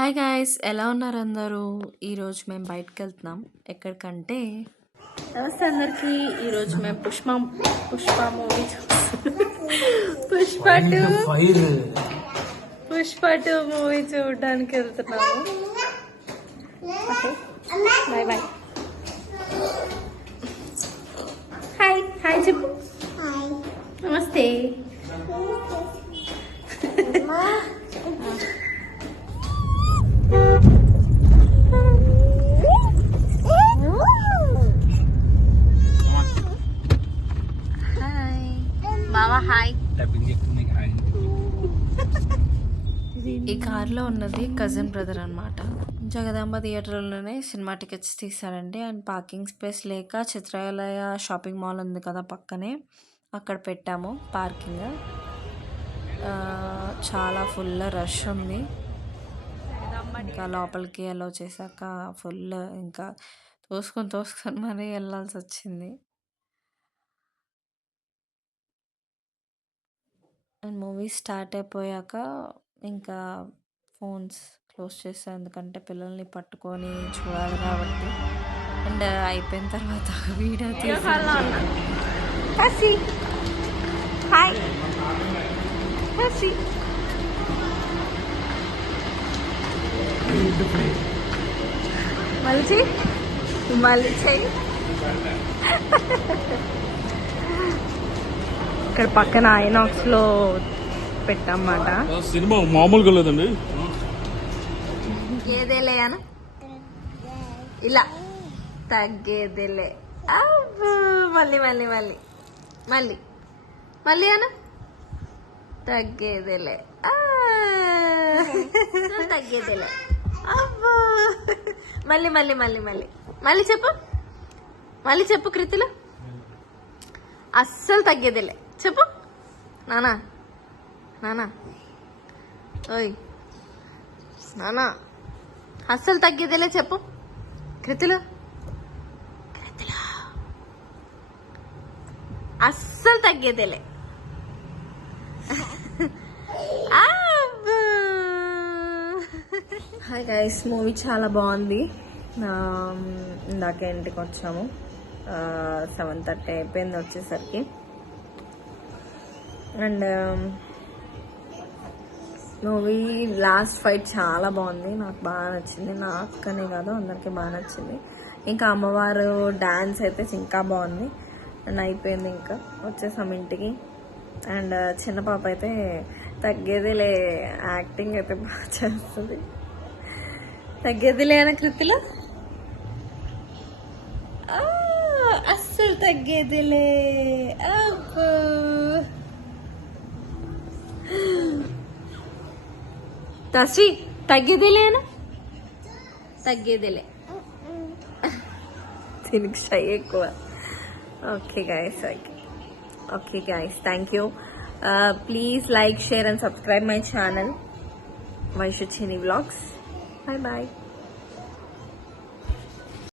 Hi guys, ఎలా ఉన్నారు అందరూ? ఈరోజు మేము బయటకెళ్తున్నాం. ఎక్కడికంటే నమస్తే అందరికీ. ఈరోజు మేము పుష్ప మూవీ పుష్ప 2 మూవీ చూడడానికి వెళ్తున్నాము. Okay, bye bye. Hi hi చెప్పు. నమస్తే. హాయ్. ఈ కార్లో ఉన్నది కజిన్ బ్రదర్ అనమాట. జగదాంబ థియేటర్లోనే సినిమా టికెట్స్ తీసారండి. అండ్ పార్కింగ్ స్పేస్ లేక చిత్రాలయ షాపింగ్ మాల్ ఉంది కదా పక్కనే, అక్కడ పెట్టాము పార్కింగ్. చాలా ఫుల్ రష్ ఉంది. ఇంకా లోపలికి అలో చేశాక ఫుల్ ఇంకా తోసుకొని మరీ వెళ్ళాల్సి వచ్చింది. అండ్ మూవీ స్టార్ట్ అయిపోయాక ఇంకా ఫోన్స్ క్లోజ్ చేస్తాను, ఎందుకంటే పిల్లల్ని పట్టుకొని చూడాలి కాబట్టి. అండ్ అయిపోయిన తర్వాత వీడియో మళ్ళీ ఇక్కడ పక్కన ఐనాక్స్ లో పెట్టామాట. సినిమా మామూలుగా లేదండి. తగ్గేదేలే అను, ఇలా తగ్గేదేలే. మళ్ళీ మళ్ళీ మళ్ళీ మళ్ళీ మళ్ళీ అను, తగ్గేదేలే తగ్గేదేలే. అబ్బో, మళ్ళీ మళ్ళీ మళ్ళీ మళ్ళీ మళ్ళీ చెప్పు, మళ్ళీ చెప్పు కృతిలో. అస్సలు తగ్గేదేలే చెప్పు. నానా నానా, ఓయ్ నానా, అస్సలు తగ్గేదేలే చెప్పు కృతిలో. అస్సలు తగ్గేదేలే. హాయ్ గైస్, మూవీ చాలా బాగుంది. ఇందాక ఇంటికి వచ్చాము. 7:30 అయిపోయింది వచ్చేసరికి. అండ్ మూవీ లాస్ట్ ఫైట్ చాలా బాగుంది, నాకు బాగా నచ్చింది. నాకనే కాదు అందరికీ బాగా నచ్చింది. ఇంకా అమ్మవారు డాన్స్ అయితే ఇంకా బాగుంది. అండ్ అయిపోయింది, ఇంకా వచ్చేసాం ఇంటికి. అండ్ చిన్న పాప అయితే తగ్గేదిలే, యాక్టింగ్ అయితే బాగా చేస్తుంది. తగ్గేదిలే అనే కృతిలో అస్సలు తగ్గేదిలే. తస్వి తగ్గేదిలేనా, తగ్గేదిలే. దీనికి షై ఎక్కువ. Okay guys, thank you. Please like, share and subscribe my channel Vaishu చిన్ని వ్లాగ్స్. Bye bye.